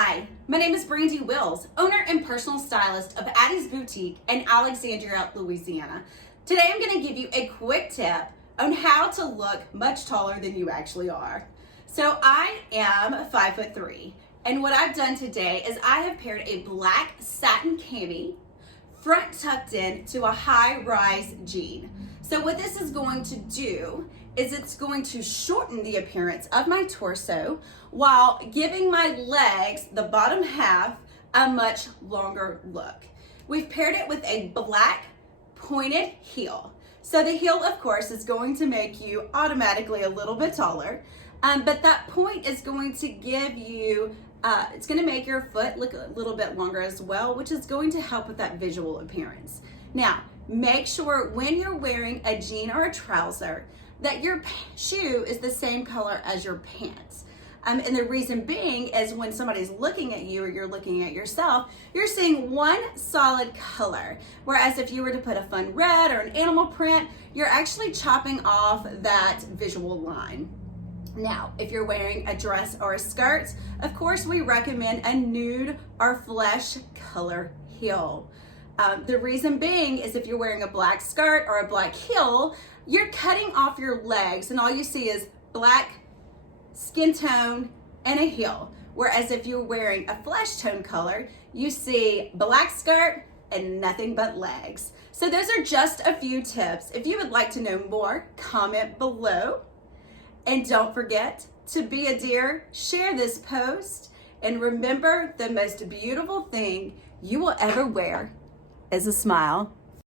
Hi, my name is Brandy Wills, owner and personal stylist of Addie's Boutique in Alexandria, Louisiana. Today I'm going to give you a quick tip on how to look much taller than you actually are. So I am 5'3", and what I've done today is I have paired a black satin cami front tucked in to a high-rise jean. So what this is going to do is it's going to shorten the appearance of my torso while giving my legs, the bottom half, a much longer look. We've paired it with a black pointed heel. So the heel, of course, is going to make you automatically a little bit taller, but that point is going to give you it's going to make your foot look a little bit longer as well, which is going to help with that visual appearance. Now, make sure when you're wearing a jean or a trouser that your shoe is the same color as your pants. And the reason being is when somebody's looking at you or you're looking at yourself, you're seeing one solid color. Whereas if you were to put a fun red or an animal print, you're actually chopping off that visual line. Now, if you're wearing a dress or a skirt, of course, we recommend a nude or flesh color heel. The reason being is if you're wearing a black skirt or a black heel, you're cutting off your legs and all you see is black skin tone and a heel. Whereas if you're wearing a flesh tone color, you see black skirt and nothing but legs. So those are just a few tips. If you would like to know more, comment below. And don't forget to be a dear, share this post, and remember the most beautiful thing you will ever wear is a smile.